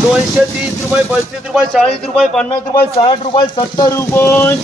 दोनशे तीस रुपये, पस्तीस रुपये, चाळीस रुपये, पन्नास रुपये, साठ रुपये, सत्तर रुपये,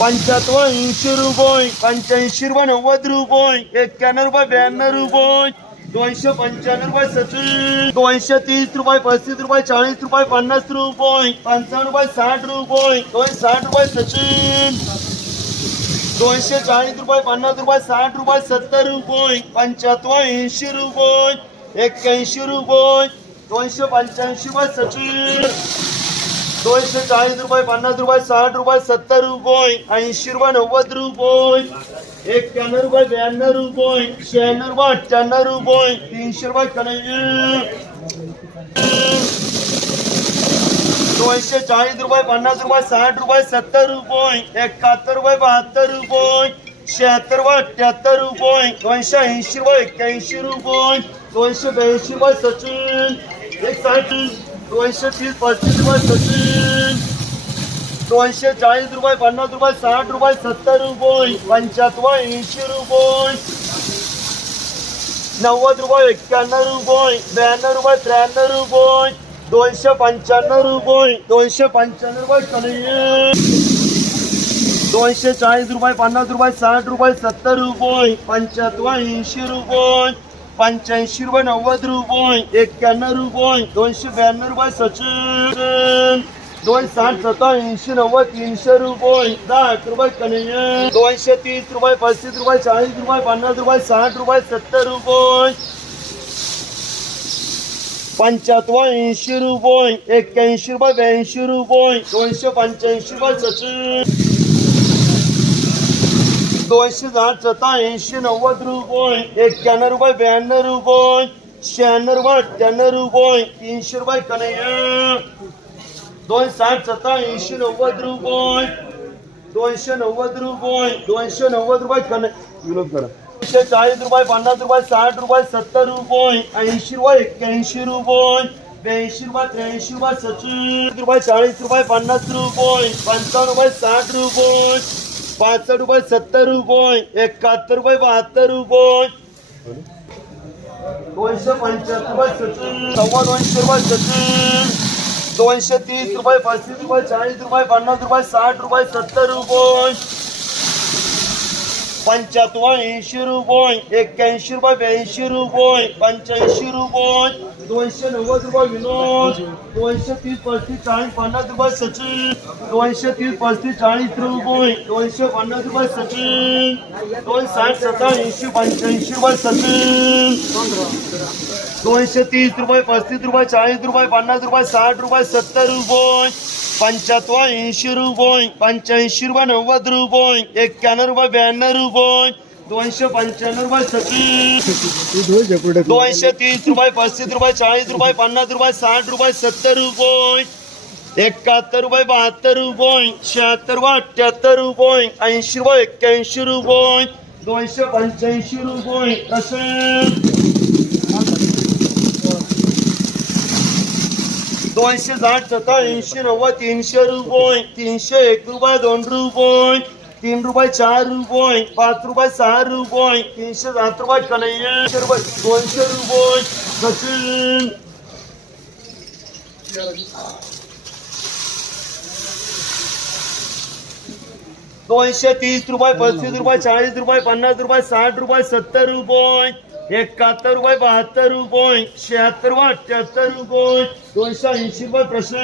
पंच्याहत्तर, ऐंशी रुपये, पंच्याऐंशी रुपये, नव्वद रुपये, एक्क्याण्णव रुपये, ब्याण्णव रुपये, दोनशे पंच्याण्णव रुपये सचिन दोनशे तीस रुपये, पस्तीस रुपये, चाळीस रुपये, पन्नास रुपये, पंचावन्न रुपये, साठ रुपये, दोनशे साठ रुपये सचिन दोनशे चाळीस रुपये, पन्नास रुपये, साठ रुपये, सत्तर रुपये, पंच्याहत्तर, ऐंशी रुपये, एक्क्याऐंशी रुपये दोनशे पंच्याऐंशी रुपये सचिन दोनशे चाळीस रुपये, पन्नास रुपये, साठ रुपये, सत्तर रुपये, ऐंशी रुपये, नव्वद रुपये. एक्क्याण्णव रुपये, ब्याण्णव रुपये, शहाण्णव रुपये, अठ्ठ्याण्णव रुपये, तीनशे रुपये कन्हैया दोनशे चाळीस रुपये, पन्नास रुपये, साठ रुपये, सत्तर रुपये, एकाहत्तर रुपये, बहात्तर रुपये, शहात्तर रुपये, अठ्ठ्याहत्तर रुपये, दोनशे ऐंशी रुपये, एक्क्याऐंशी रुपये, दोनशे ब्याऐंशी रुपये, सचिन. दोनशे तीस रुपये दोनशे चाळीस रुपये, पन्नास रुपये, साठ रुपये, सत्तर रुपये, पंच्याहत्तर, ऐंशी रुपये. नव्वद रुपये, एक्क्याण्णव रुपये, ब्याण्णव रुपये, त्र्याण्णव रुपये. दोनशे पंच्याण्णव रुपये, दोनशे पंच्याण्णव रुपये कन्हैया दोनशे चाळीस रुपये, पन्नास रुपये, साठ रुपये, सत्तर रुपये, पंच्याहत्तर, ऐंशी रुपये. पंच्याऐंशी रुपये, नव्वद रुपये, एक्क्याण्णव रुपये, दोनशे ब्याण्णव रुपये सचिन. दोन साठ सत्तर ऐंशी नव्वद तीनशे रुपये, दहा रुपये कन्हैया. दोनशे तीस रुपये, पस्तीस रुपये, चाळीस रुपये, पन्नास रुपये, साठ रुपये, सत्तर रुपये. पंच्याहत्तर ऐंशी रुपये, एक्क्याऐंशी रुपये, ब्याऐंशी रुपये, दोनशे पंच्याऐंशी रुपये सचिन. दोनशे साठ सत्तर ऐंशी नव्वद रुपये एक्क्याण्णव रुपये ब्याण्णव रुपये शहाण्णव रुपये अठ्ठ्याण्णव रुपये तीनशे रुपये कन्हैया। दोन साठ सत्तर ऐंशी नव्वद रुपये दोनशे नव्वद रुपये दोनशे नव्वद रुपये कन्हैया रुपये पन्नास रुपये साठ रुपये सत्तर रुपये ऐंशी रुपये एक्क्याऐंशी रुपये ब्याऐंशी रुपये त्र्याऐंशी रुपये सचिन रुपये चाळीस रुपये रुपये साठ रुपये पासष्ट रुपये सत्तर रुपये एकाहत्तर रुपये बहात्तर रुपये. दोनशे पंच्याहत्तर रुपये सत्तर सव्वा दोनशे रुपये सत्तर. दोनशे तीस रुपये पस्तीस रुपये चाळीस रुपये पन्नास रुपये साठ रुपये सत्तर रुपये. पंच्याहत्तर ऐंशी रुपये एक्क्याऐंशी रुपये ब्याऐंशी रुपये पंच्याऐंशी रुपये दोनशे नव्वद रुपये विनोद दोनशे तीस पस्तीस चाळीस पन्नास रुपये सचिन दोनशे तीस पस्तीस चाळीस रुपये दोनशे पन्नास रुपये सचिन दोन साठ सत्तर ऐंशी पंच्याऐंशी रुपये सचिन दोनशे तीस रुपये पस्तीस रुपये चाळीस रुपये पन्नास रुपये साठ रुपये सत्तर रुपये पंच्याहत्तर ऐंशी रुपये पंच्याऐंशी रुपये नव्वद रुपये एक्क्याण्णव रुपये ब्याण्णव रुपये दोनशे पंच्याण्णव रुपये सचिन दोनशे तीस रुपये पस्तीस रुपये चाळीस रुपये पन्नास रुपये साठ रुपये सत्तर रुपये एकाहत्तर रुपये बहात्तर रुपये शहात्तर रुपये अठ्ठ्याहत्तर रुपये ऐंशी रुपये एक्क्याऐंशी रुपये दोनशे पंच्याऐंशी रुपये तसे. दोनशे साठ सत्तर, ऐंशी नव्वद, तीनशे रुपये, तीनशे एक रुपये, दोन तीन रुपये, चार रुपये, पाच रुपये, सहा तीनशे सात रुपये रुपये, दोनशे रुपये, सचिन. दोनशे तीस रुपये, पस्तीस रुपये, चाळीस रुपये, पन्नास रुपये, साठ रुपये, सत्तर रुपये एकाहत्तर रुपये बहत्तर रुपये छिहत्तर रुपये अठहत्तर रुपये. दोनशे ऐंशी रुपये प्रश्न.